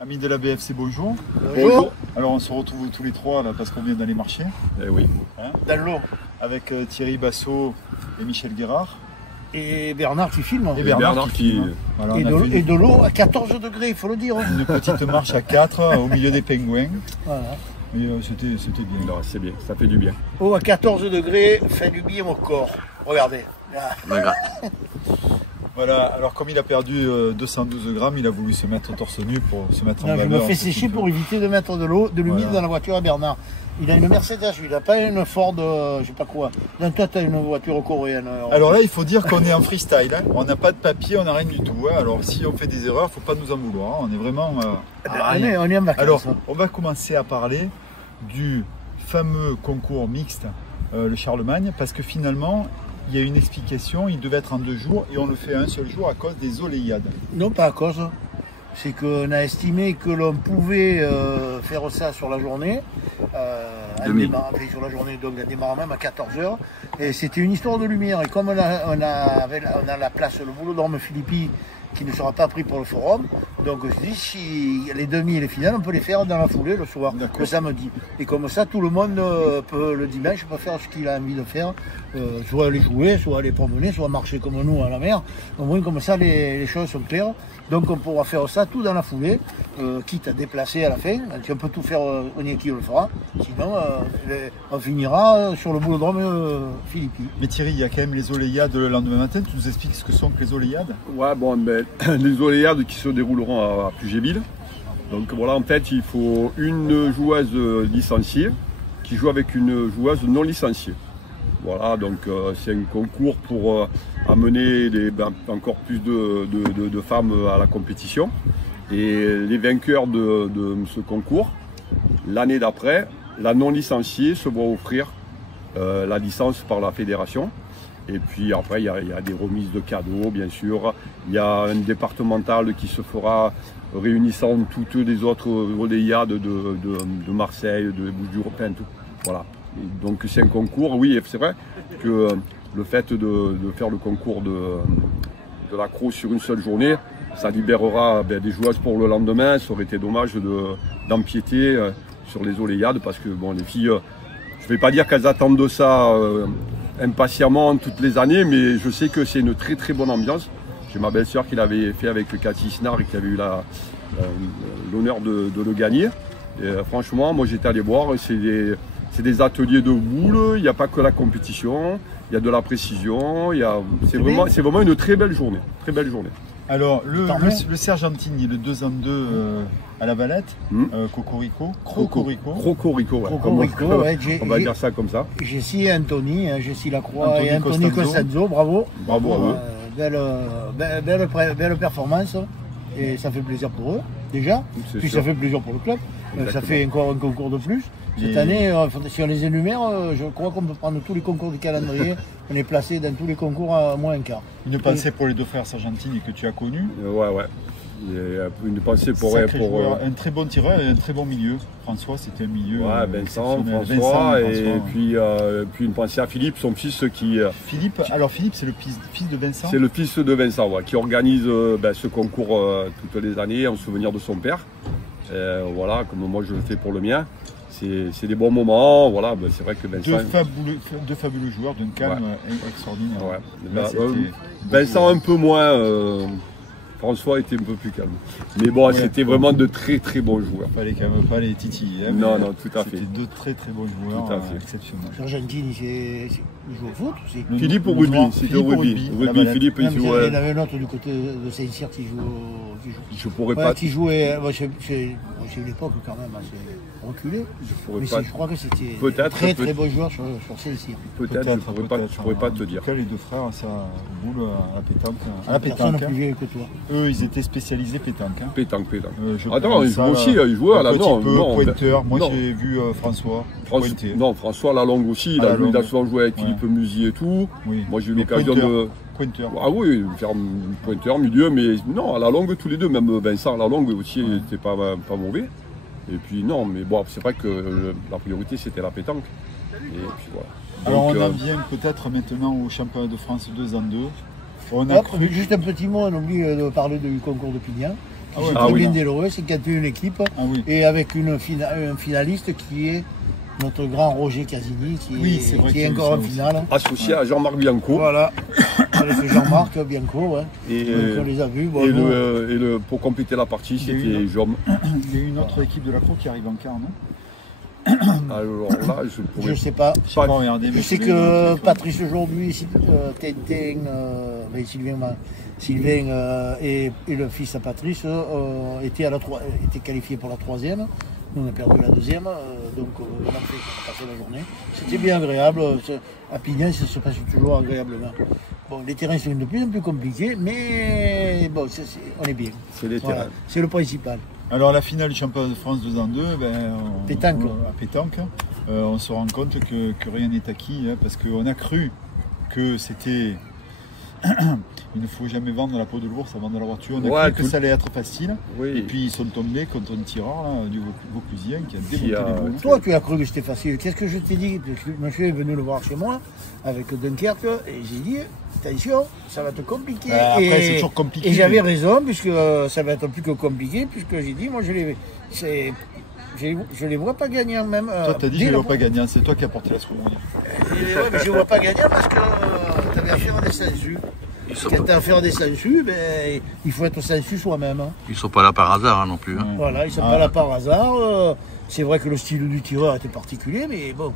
Amis de la BFC, bonjour. Bonjour. Alors on se retrouve tous les trois là parce qu'on vient d'aller marcher. Eh oui. Hein, dans l'eau. Avec Thierry Bassot et Michel Guérard. Et Bernard qui filme. Et Bernard qui filme. Voilà, et de l'eau à 14 degrés, il faut le dire. Une petite marche à 4 au milieu des pingouins. Voilà. Et c'était bien. Non, c'est bien, ça fait du bien. Eau à 14 degrés fait du bien au corps. Regardez. Voilà, alors comme il a perdu 212 grammes, il a voulu se mettre torse nu pour se mettre en valeur. Je me fais sécher pour éviter de mettre de l'eau, de l'humide dans la voiture à Bernard. Il a une Mercedes, il n'a pas une Ford, je sais pas quoi. Donc toi, tu as une voiture coréenne. Alors là, il faut dire qu'on est en freestyle. Hein. On n'a pas de papier, on n'a rien du tout. Hein. Alors si on fait des erreurs, il ne faut pas nous en vouloir. Hein. On est vraiment... on est en vacances. Alors, on va commencer à parler du fameux concours mixte, le Charlemagne, parce que finalement, il y a une explication, il devait être en 2 jours et on le fait un seul jour à cause des oléiades. Non, pas à cause. C'est qu'on a estimé que l'on pouvait faire ça sur la journée, sur la journée, donc un démarrement même à 14 h. Et c'était une histoire de lumière. Et comme on a la place, le Boulodrome Philippi, qui ne sera pas pris pour le forum, donc je dis si les demi et les finales, on peut les faire dans la foulée le soir, le samedi. Et comme ça, tout le monde peut le dimanche peut faire ce qu'il a envie de faire, soit aller jouer, soit aller promener, soit marcher comme nous à la mer. Au moins comme ça, les choses sont claires. Donc on pourra faire ça tout dans la foulée, quitte à déplacer à la fin. Si on peut tout faire, Onyeki le fera. Sinon, on finira sur le Boulodrome Philippi. Mais Thierry, il y a quand même les oléiades le lendemain matin. Tu nous expliques ce que sont que les oléiades? Ouais, bon, mais les oléiades qui se dérouleront à Puget-Ville. Donc voilà, en fait, il faut une joueuse licenciée qui joue avec une joueuse non licenciée. Voilà, donc c'est un concours pour amener encore plus de femmes à la compétition. Et les vainqueurs de ce concours, l'année d'après, la non licenciée se voit offrir la licence par la fédération. Et puis après, il y a des remises de cadeaux, bien sûr. Il y a un départemental qui se fera réunissant toutes les autres oléiades de Marseille, de Bouches-du-Rhône, tout. Voilà. Et donc c'est un concours, oui, c'est vrai que le fait de faire le concours de l'accro sur une seule journée, ça libérera des joueuses pour le lendemain. Ça aurait été dommage d'empiéter sur les oléiades parce que bon, les filles, je ne vais pas dire qu'elles attendent de ça impatiemment toutes les années, mais je sais que c'est une très très bonne ambiance. J'ai ma belle-sœur qui l'avait fait avec Cathy Snard et qui avait eu l'honneur de le gagner. Et, franchement, moi j'étais allé voir, c'est des ateliers de boules, il n'y a pas que la compétition, il y a de la précision, c'est vraiment une très belle journée. Très belle journée. Alors, le Sergentini, le 2 en 2 à la Valette, Cocorico, on va dire ça comme ça. Jessie et Anthony, Jessie Lacroix et Anthony Costanzo, bravo. Bravo. Belle performance, et ça fait plaisir pour eux, déjà. Puis ça fait plaisir pour le club. Ça fait encore un concours de plus. Cette année, si on les énumère, je crois qu'on peut prendre tous les concours du calendrier. On est placé dans tous les concours à moins un quart. Une pensée pour les 2 frères Sargentini que tu as connus. Ouais. Une pensée pour un très bon tireur et un très bon milieu. François, c'était un milieu. Ouais, François. Et puis une pensée à Philippe, son fils qui. Philippe, c'est le fils de Vincent. C'est le fils de Vincent, ouais, qui organise ce concours toutes les années en souvenir de son père. Voilà, comme moi je le fais pour le mien. C'est des bons moments, voilà, c'est vrai que Vincent... Deux fabuleux joueurs d'une calme extraordinaire. Ouais. Vincent un peu moins, François était un peu plus calme. Mais bon, c'était vraiment de très très bons joueurs. Il fallait quand même pas les titiller. Hein, non, tout à fait. C'était 2 très très bons joueurs, exceptionnels. Sargentini, il joue au foot aussi. Philippe au rugby, c'était au rugby. Philippe, il jouait... Il y en avait un autre du côté de Saint-Cyr qui joue Je pourrais pas... Qui jouait, j'ai eu l'époque quand même assez reculée. Je crois que c'était très très bon joueur sur Saint-Cyr. Peut-être, je pourrais pas te dire. Les 2 frères, ça boule à la pétanque. Personne plus vieux que toi. Eux, ils étaient spécialisés pétanque. Pétanque. Attends, ils jouent aussi, ils jouaient à la longue. Pointeur, moi j'ai vu François. Non, François à la longue aussi, il a souvent joué avec Philippe Musier et tout. Moi j'ai eu l'occasion pointeur. Ah oui, faire pointeur, milieu, mais non, à la longue, tous les deux, même Vincent à la longue aussi, il n'était pas mauvais. Et puis non, mais bon, c'est vrai que la priorité, c'était la pétanque. Et puis voilà. Alors Donc, on en vient peut-être maintenant au championnat de France 2 en 2. On a Hop, cru... juste un petit mot, on oublie de parler du concours de Pignan. Ah ouais, C'est ah très oui. bien déroulé, c'est 41 équipes. Ah oui. Et avec un finaliste qui est notre grand Roger Casini, qui Oui, c'est vrai qui qu'il y est a eu encore ça en aussi. finale. associé à Jean-Marc Bianco. Voilà, avec Jean-Marc Bianco, ouais. Et, Donc on les a vus. Bon, et, nous, pour compléter la partie, Il y a c'était eu Jom. Il y a une autre équipe de la Cour qui arrive en quart, non? Alors là, je je pourrais sais pas. Je sais pas regarder, mais Je sais l'ai que vu. Patrice aujourd'hui, Tintin, Sylvain et le fils à Patrice étaient qualifiés pour la troisième. Nous on a perdu la deuxième, donc on a fait passer la journée. C'était bien agréable. À Pignan, ça se passe toujours agréablement. Bon, les terrains sont de plus en plus compliqués, mais bon, on est bien. c'est les Voilà, terrains. c'est le principal. Alors la finale du championnat de France 2 en 2, Pétanque. à pétanque, on se rend compte que rien n'est acquis, hein, parce qu'on a cru que c'était... Il ne faut jamais vendre la peau de l'ours avant de la voiture. On a Ouais, cru que ça allait être facile. Et Oui. puis ils sont tombés contre un tireur là, du Vauclusien qui a Qui démonté a- les boules. Toi, tu as cru que c'était facile. Qu'est-ce que je t'ai dit? Parce que monsieur est venu le voir chez moi avec Dunkerque et j'ai dit attention, ça va te compliquer. Après, c'est toujours compliqué. Et j'avais mais- raison, puisque ça va être plus que compliqué, puisque j'ai dit, moi je les vois pas gagnant même. Toi, t'as dit que je ne vois pas gagnant, c'est toi qui as porté la seconde. Ouais, mais je ne vois pas gagnant parce que tu avais affaire à des sensus. Quand tu as affaire à des sensus, ben, il faut être sensu soi-même. Hein. Ils sont pas là par hasard hein, non plus. Hein. Voilà, ils ne sont Ah. pas là par hasard. C'est vrai que le style du tireur était particulier, mais bon.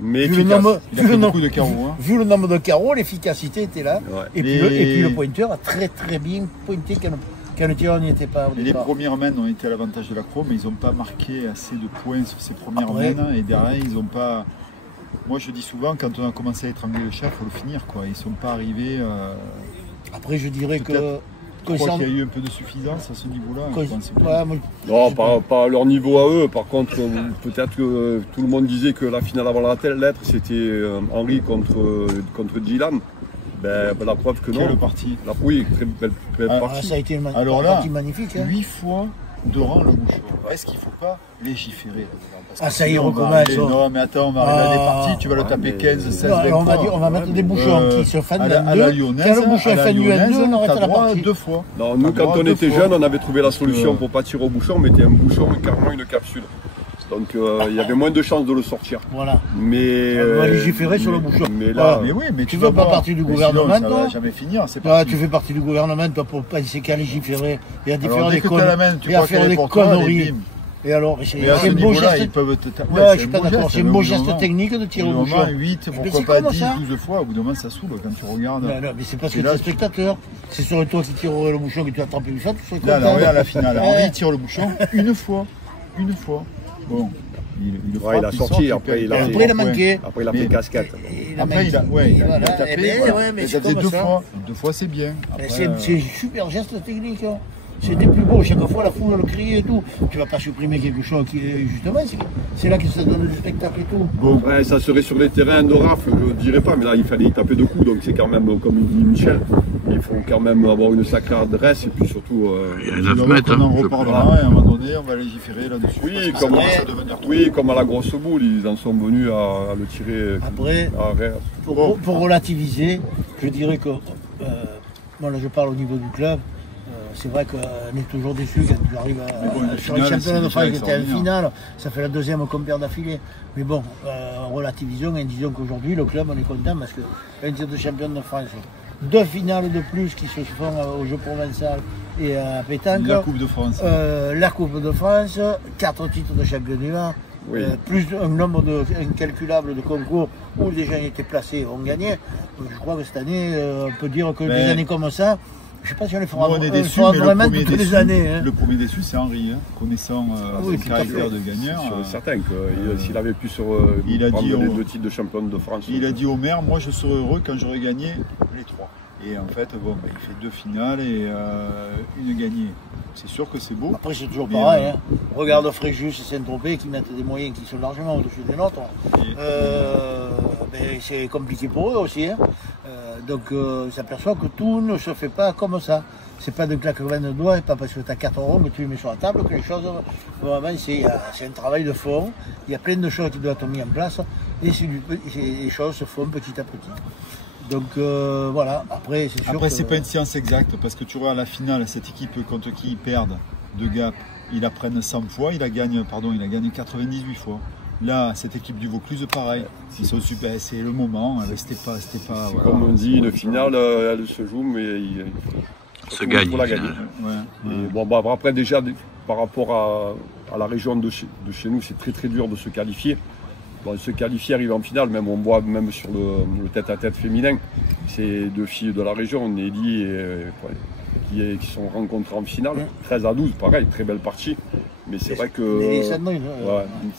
Mais Vu le efficace. nombre- Il a vu fait le beaucoup nombre- de carreaux. Hein. Vu le nombre de carreaux, l'efficacité était là. Ouais. Et puis, et puis le pointeur a très très bien pointé quand le tireur n'y était pas au Et les départ. premières mains ont été à l'avantage de la Croix, mais ils n'ont pas marqué assez de points sur ces premières Après- mains. Et derrière, ils n'ont pas. Moi, je dis souvent, quand on a commencé à étrangler le chat, il faut le finir. Quoi. Ils ne sont pas arrivés. Après, je dirais que. Peut-être. Je crois concernant- qu'il y a eu un peu de suffisance à ce niveau-là. Je pense bien. Ouais, moi, Non, je- pas à leur niveau à eux. Par contre, peut-être que tout le monde disait que la finale avant la lettre, c'était Henry contre Dylan. Ben, la preuve que non. Quelle partie. Oui, très belle Ah, ah, partie. ça a été une Alors là, partie magnifique. Hein. 8 fois de rang le bouchon. Est-ce qu'il ne faut pas légiférer là-dedans? Parce que Ah, ça y est, sinon, on va recommence, arriver- ça. Non, mais attends, on va arriver à des Ah. parties, tu vas le Ouais, taper mais- 15, 16, Non, 20 on va, fois. on va mettre des bouchons qui se fanent à dans la deux. lyonnaise, Quand le bouchon à la est fannu en deux, on arrête t'as la droit partie. 2 fois. Non, nous, T'as quand droit on deux était fois. jeunes, on avait trouvé la solution que- pour pas tirer au bouchon, on mettait un bouchon et carrément une capsule. Donc il y avait moins de chances de le sortir. Voilà. Mais On va légiférer sur le bouchon. Mais là, Voilà. Mais oui, mais Tu vas fais pas voir. partie du Mais gouvernement, sinon, ça va toi jamais finir, c'est Ah, parti. tu fais partie du gouvernement, toi, pour penser qu'à légiférer et à Alors, faire dès des que tu as la main, tu et à crois faire qu'elle est des pour toi, allez, conneries. bim. Et alors, Mais à c'est ce un beau niveau-là, geste. ils peuvent te taper. Non, je suis pas d'accord. C'est un beau geste technique de tirer au Au bouchon. moment 8, Mais pourquoi c'est pas comment 10, ça 12 fois, au bout d'un moment ça saoule quand tu regardes. Non, non, mais c'est parce que Et tu là, es spectateur. C'est sur toi qui tirerais le bouchon que tu as trempé une fois, tu serais Là, content. regarde la finale. Ouais. Henri tire le bouchon une fois. Bon, il Ouais, il a sorti, sort, après, il a Et fait- après, il a manqué. après il a Mais- fait casquette. Et il a Après, il a, manqué. ouais, Et il a voilà. tapé. Eh ben, voilà. ouais, mais Et c'est ça faisait comme 2 ça. fois. 2 fois, c'est bien. Après, C'est un super geste technique. Hein. C'était plus beau. Chaque fois, la foule le criait et tout. Tu vas pas supprimer quelque chose qui est justement. C'est là que ça donne du spectacle et tout. Bon, Ouais, ça serait sur les terrains de rafle, je dirais pas, mais là il fallait y taper deux coups, donc c'est quand même, comme il dit Michel, il faut quand même avoir une sacrée adresse et puis surtout. Il y a je 9 dois mètres. qu'on en Hein, je reparlera crois. et à un moment donné, on va légiférer là-dessus. Oui, parce que comme- ça commence à devenir trop. Oui, comme à la grosse boule, ils en sont venus à le tirer. Après, à- pour relativiser, je dirais que. Moi, là, je parle au niveau du club. C'est vrai qu'on est toujours déçu quand tu arrives Mais bon, une sur les finale, championnats de c'est France, déjà que tu es en extraordinaire. finale. Ça fait la deuxième qu'on perd d'affilée. Mais bon, relativisons et disons qu'aujourd'hui, le club, on est content parce que un titre de champion de France, 2 finales de plus qui se font au jeu provençal et à pétanque. La Coupe de France. La Coupe de France, 4 titres de championnat, Oui. plus un nombre incalculable de concours où les gens étaient placés et ont gagné. Donc, je crois que cette année, on peut dire que Mais- des années comme ça, je ne sais pas si on les fera, Nous, on est déçus, fera mais le vraiment premier toutes déçu, les années. Hein. le premier déçu, c'est Henri, hein, connaissant Oui, son tout à fait. caractère de gagneur. C'est certain que s'il avait pu il a prendre dit les au- 2 titres de champion de France. Il a dit au maire, moi je serai heureux quand j'aurai gagné les 3. Et en fait, bon, il fait 2 finales et une gagnée. C'est sûr que c'est beau. Après, c'est toujours Mais, pareil. Hein. Regarde Fréjus et Saint-Tropez qui mettent des moyens qui sont largement au-dessus des nôtres. Et- Ben, c'est compliqué pour eux aussi. Hein. On s'aperçoit que tout ne se fait pas comme ça. C'est pas de claquement de doigts, et pas parce que tu as 4 euros que tu les mets sur la table que les choses, vraiment, c'est un travail de fond. Il y a plein de choses qui doivent être mises en place et les choses se font petit à petit. Donc voilà, après c'est sûr. Après, c'est pas une science exacte parce que tu vois à la finale, cette équipe contre qui ils perdent de Gap, ils la prennent 100 fois, ils la gagnent 98 fois. Là, cette équipe du Vaucluse, pareil. Ils sont super, c'est le moment. C'était pas. Voilà. Comme on dit, une finale, elle se joue, mais il se gagne. Pour la gagner. Et bon, bah, après, déjà, par rapport à la région de chez nous, c'est très dur de se qualifier. Bon, se qualifier, arriver en finale, même on voit même sur le tête-à-tête féminin, c'est 2 filles de la région, Nelly et qui sont rencontrées en finale, 13-12, pareil, très belle partie. Mais c'est vrai que. Nelly Sandrine.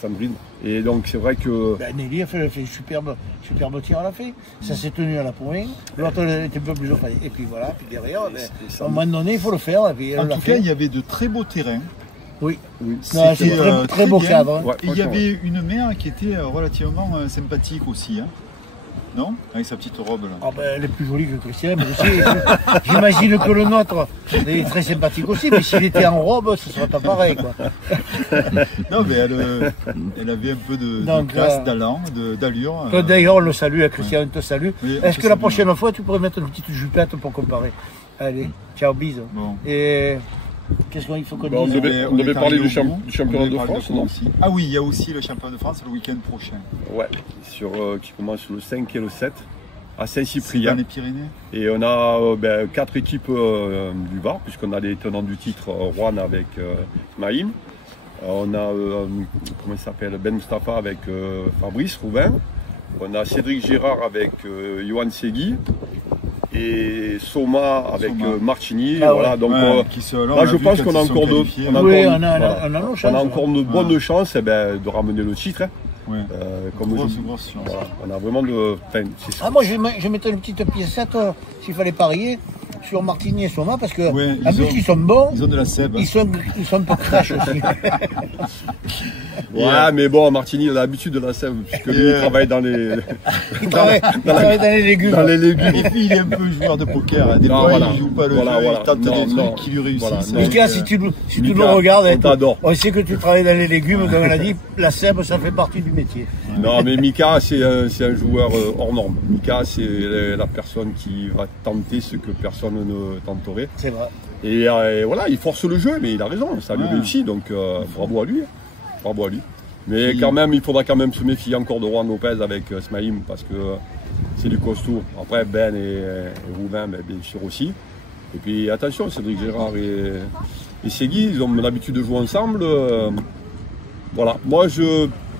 Sandrine. Et donc c'est vrai que. Nelly a fait une superbe tir à la fin. Ça s'est tenu à la pointe. L'autre était un peu plus au palais. Et puis voilà, puis derrière, à un moment donné, il faut le faire. En tout cas, il y avait de très beaux terrains. Oui. C'était très beau cadre. Ouais, et il y avait une mère qui était relativement sympathique aussi. Hein. Non? Avec sa petite robe là. Ah ben, elle est plus jolie que Christian, mais j'imagine que le nôtre est très sympathique aussi, mais s'il était en robe, ce serait pas pareil quoi. Non mais elle avait un peu de classe, d'allure. D'ailleurs on le salue, Christian, on te salue. Est-ce que la prochaine fois tu pourrais mettre une petite jupette pour comparer? Allez, ciao, bisous. Bon. Et qu'est-ce qu'il faut qu'on dise? On devait parler du championnat de France, non? Ah oui, il y a aussi le championnat de France le week-end prochain. Ouais, qui commence le 5 et le 7 à Saint-Cyprien. Dans les Pyrénées. Et on a 4 équipes du Var, puisqu'on a les tenants du titre, Rouen avec Maïm. On a, comment il s'appelle, Ben Mustafa avec Fabrice Roubain. On a Cédric Girard avec Johan Segui. Et Soma avec Martini. Voilà, donc là, je pense qu'on a encore de bonnes chances de ramener le titre. Hein. Ouais. Grosse chance. Voilà, on a vraiment de. Moi, je mettais une petite piécette s'il fallait parier sur Martini et Soma parce que ils sont bons. Ils ont de la sève. Ils sont un peu crash aussi. Ouais, mais bon, Martini il a l'habitude de la sève, puisque lui il travaille dans les. Il travaille dans les légumes. Dans les légumes. Et puis il est un peu joueur de poker. Hein. Des fois, il joue pas le jeu, il tente des trucs qui lui réussissent. Mika, si tu nous regardes, on sait que tu travailles dans les légumes, comme on a dit, la sève, ça fait partie du métier. Non, mais Mika, c'est un joueur hors norme. Mika, c'est la personne qui va tenter ce que personne ne tenterait. C'est vrai. Et voilà, il force le jeu, mais il a raison, ça lui réussit, donc bravo à lui. Bravo à lui. Mais quand même, il faudra quand même se méfier encore de Juan Lopez avec Smaïm, parce que c'est du costaud. Après, Ben et Roubain, bien sûr aussi. Et puis attention, Cédric Gérard et Segui, ils ont l'habitude de jouer ensemble. Voilà, moi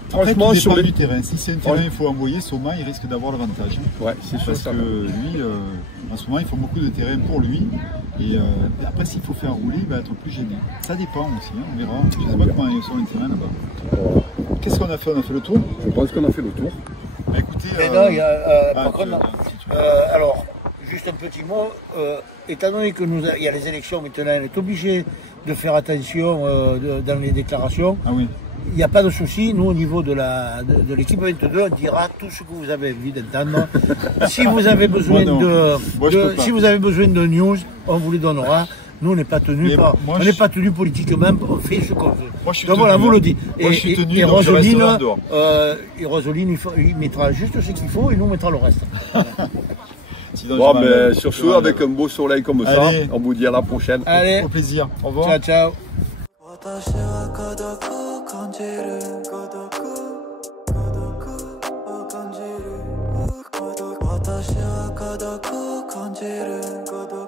franchement, après, sur du terrain. Si c'est un terrain, il faut envoyer Soma, il risque d'avoir l'avantage. Ouais, c'est sûr. Parce que lui, en ce moment, il faut beaucoup de terrain pour lui. Et après, s'il faut faire rouler, il va être plus gêné. Ça dépend aussi, hein, on verra. Je ne sais pas comment il y a sur le terrain là-bas. Qu'est-ce qu'on a fait? On a fait le tour? Je pense qu'on a fait le tour. Bah, écoutez, alors, juste un petit mot. Étant donné que il y a les élections maintenant, on est obligé de faire attention dans les déclarations. Ah oui. Il n'y a pas de souci, nous au niveau de l'équipe 22, on dira tout ce que vous avez envie d'entendre. Si vous avez besoin si vous avez besoin de news, on vous les donnera. Nous on n'est pas tenus pas tenus politiquement, on fait ce qu'on veut. Donc voilà, vous le dites. Et Roseline, il mettra juste ce qu'il faut et nous on mettra le reste. Bon, mais sur ce, avec un beau soleil comme ça, on vous dit à la prochaine. Allez, au plaisir. Au revoir. Ciao, ciao. 私は孤独を感じる孤独